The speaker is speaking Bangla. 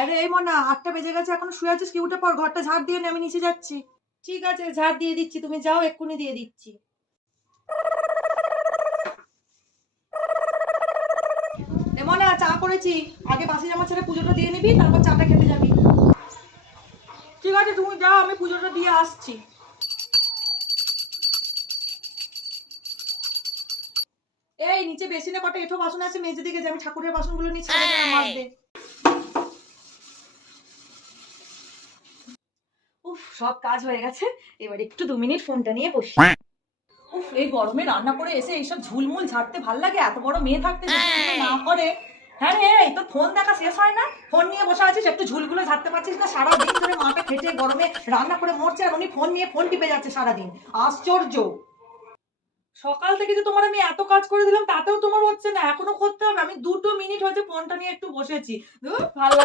আরে এই মনা, 8টা বেজে গেছে, এখনো শুয়ে আছিস কি? উঠে পর, ঘরটা ঝাড় দিয়ে নে, আমি নিচে যাচ্ছি। ঠিক আছে, ঝাড় দিয়ে দিচ্ছি, তুমি যাও, এক্ষুনি দিয়ে দিচ্ছি। এ মনা, চা করেছি, আগে বাসি জামা ছেড়ে পুজোটা দিয়ে নিবি, তারপর চাটা খেতে যাবি। ঠিক আছে, তুমি যাও, আমি পুজোটা দিয়ে আসছি। এই নিচে বেসিনে কটা এঁঠো বাসন আছে, মেজে দিকে যে, আমি ঠাকুরের বাসনগুলো নিয়ে ছেড়ে দেবো, মাজতে। উফ, সব কাজ হয়ে গেছে, এবার একটু 2 মিনিট ফোনটা নিয়ে বসি। উফ, এই গরমে রান্না করে এসে এইসব ঝুলমুল ঝাড়তে ভাল লাগে? এত বড় মেয়ে থাকতে যদি এগুলো না করে। হ্যাঁ রে, এই তোর ফোন দেখা শেষ হয় না? ফোন নিয়ে বসে আছিস, একটু ঝুলগুলো ঝাড়তে পারছিস না? সারাদিন ধরে মাটা খেটে গরমে রান্না করে মরছে, আর উনি ফোন নিয়ে ফোন টিপে যাচ্ছে সারাদিন। আশ্চর্য! সকাল থেকে যে তোমার আমি এত কাজ করে দিলাম, তাতেও তোমার হচ্ছে না? এখনো করতে হবে? আমি 2 মিনিট হয়েছে ফোনটা নিয়ে একটু বসেছি। ধুর, ভাল লাগে।